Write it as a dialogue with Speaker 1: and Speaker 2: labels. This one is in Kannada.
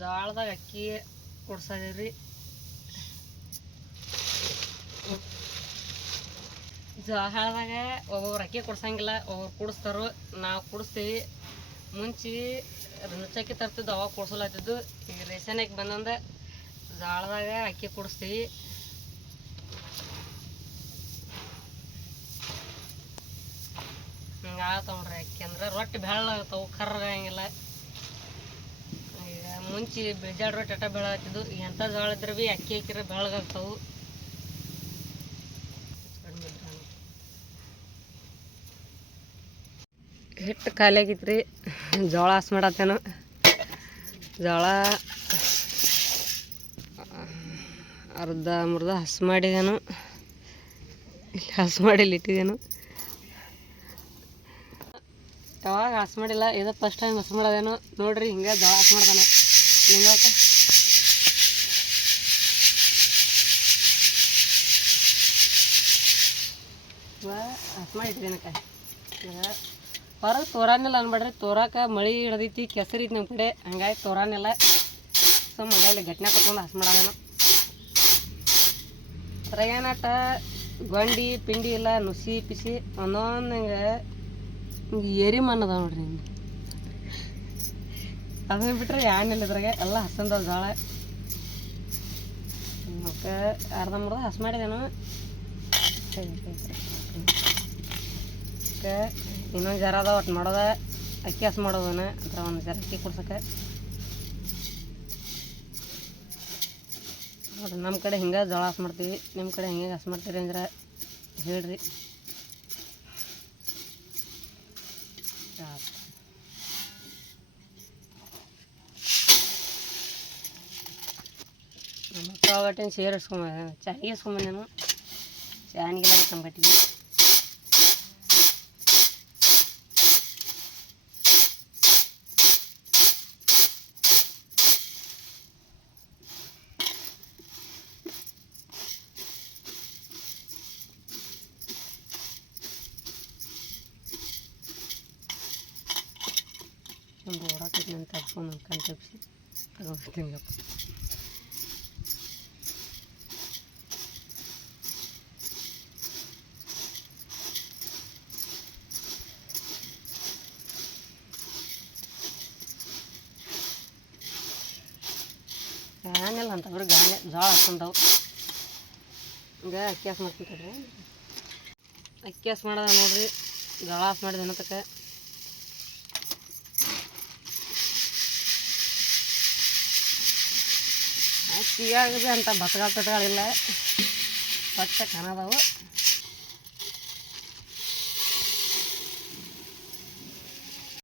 Speaker 1: ಜೋಳದಾಗ ಅಕ್ಕಿ ಕುಡ್ಸದಿರಿ ಜೋಳದಾಗ ಒಬ್ಬೊಬ್ರು ಅಕ್ಕಿ ಕೊಡ್ಸಂಗಿಲ್ಲ, ಒಬ್ಬೊಬ್ರು ಕುಡಿಸ್ತಾರು. ನಾವು ಕುಡಿಸ್ತೀವಿ. ಮುಂಚೆ ನುಚ್ಚಕ್ಕಿ ತರ್ತಿದ್ದು ಅವಾಗ ಕೊಡ್ಸಲತ್ತಿದ್ದು ಈಗ ರೇಷನ್ಗೆ ಬಂದಂದ ಜಾಳದಾಗ ಅಕ್ಕಿ ಕುಡಿಸ್ತೀವಿ. ಹಿಂಗೆ ಆಗತ್ತಾವ ನೋಡ್ರಿ ಅಕ್ಕಿ ಅಂದ್ರೆ ರೊಟ್ಟಿ ಬೆಳ್ಳಾಗತ್ತಾವು ಆಗ್ತಾವೆ ಈಗ ಮುಂಚೆ ಬೇಜಾಡ್ ರೊಟ್ಟಿ ಬೆಳ ಎಂಥ ಜೋಳ ಇದ್ರೆ ಭೀ ಅಕ್ಕಿ ಹಾಕಿದ್ರೆ ಬೆಳಗಾಗ್ತಾವು. ಹಿಟ್ಟು ಖಾಲಿ ರೀ ಜೋಳ ಹಸ್ ಮಾಡತ್ತೇನು. ಜೋಳ ಅರ್ಧ ಮುರ್ಧ ಹಸ್ ಮಾಡಿದೇನು. ಹಸ್ ಮಾಡಿಲ್ಲಿ ಯಾವಾಗ ಹಸ್ ಮಾಡಿಲ್ಲ, ಇದು ಫಸ್ಟ್ ಟೈಮ್ ಹಸ್ ಮಾಡೋದೇನು. ನೋಡ್ರಿ, ಹಿಂಗೆ ಜೋಳ ಹಸ್ ಮಾಡ್ತಾನೆ ಹಿಂಗ ಹಸ್ ಮಾಡಿಟ್ರಿ ಇಟ್ಟಿದ್ದೇನಕ್ಕ ಹೊರಗೆ ತೋರಾನಿಲ್ಲ ಅನ್ಬೇಡ್ರಿ. ತೋರಾಕ ಮಳೆ ಹಿಡ್ದೈತಿ, ಕೆಸರಿ ಐತಿ ನಮ್ಮ ಕಡೆ. ಹಂಗಾಗಿ ತೋರಾನಿಲ್ಲ. ಸೊ ಮನೆಯಲ್ಲಿ ಗಟ್ನೆ ಕಟ್ಕೊಂಡು ಹಸ್ ಮಾಡೋದೇನು. ಅದ್ರಾಗೇನಾಟ ಗೊಂಡಿ, ಪಿಂಡಿ ಇಲ್ಲ, ನುಸಿ, ಪಿಸಿ, ಒಂದೊಂದು ಹಿಂಗೆ ಏರಿ ಮಣ್ಣು ಅದಾವ ನೋಡ್ರಿ ಅದನ್ನ ಬಿಟ್ರೆ ಏನಿಲ್ಲ ಇದ್ರಾಗ, ಎಲ್ಲ ಹಸಂದವ ಜೋಳ. ಮತ್ತೆ ಅರ್ಧ ಮುರ್ಧ ಹಸ್ ಮಾಡಿದೇನು. ಅದಕ್ಕೆ ಇನ್ನೊಂದು ಜರ ಅದ ಒಟ್ಟು ಮಾಡೋದ, ಅಕ್ಕಿ ಹಸ್ ಮಾಡೋದನ, ಅದ್ರ ಒಂದು ಜರ ಅಕ್ಕಿ ಕೊಡ್ಸಕ್ಕೆ ನೋಡ್ರಿ ನಮ್ಮ ಕಡೆ ಹಿಂಗೆ ಜೋಳ ಹಸ್ ಮಾಡ್ತೀವಿ ನಿಮ್ಮ ಕಡೆ ಹೆಂಗೆ ಹಸ್ ಮಾಡ್ತೀರಿ ಅಂದ್ರೆ ಹೇಳ್ರಿ. ഇതാക്കാം நம்ம ப்ராவட்டும் செய்கிற சும்மா சரியாக சும்மந்தமும் சாணிகளாக கம்பட்டியும் ಒಂದು ಓಡಾಕೈತಿ ನಾನು ನನ್ನ ಕಣ್ ತಪ್ಪಿಸಿ ತಗೊಂಡ್ಬಿಡ್ತೀನಿಗಪ್ಪ ಗಾನೆಲ್ಲ ಬರೀ ಗಾನೆ ಜೋಳ ಹಾಕೊಂಡವು. ಹಿಂಗೆ ಅಕ್ಕಿ ಹಾಸ್ ಮಾಡ್ಕೊಂತಾರೆ ಅಕ್ಕಿ ಹಾಸ್ ಮಾಡೋದ ನೋಡ್ರಿ, ಜೋಳ ಹಾಸ್ ಮಾಡಿದ ಅನ್ನತಕ್ಕ. ಅಕ್ಕಿಯಾಗದೆ ಅಂತ ಬತ್ಗಳ ಪೆಟ್ಗಳಿಲ್ಲ ಸ್ವಚ್ಛ ಕಾಣದವು.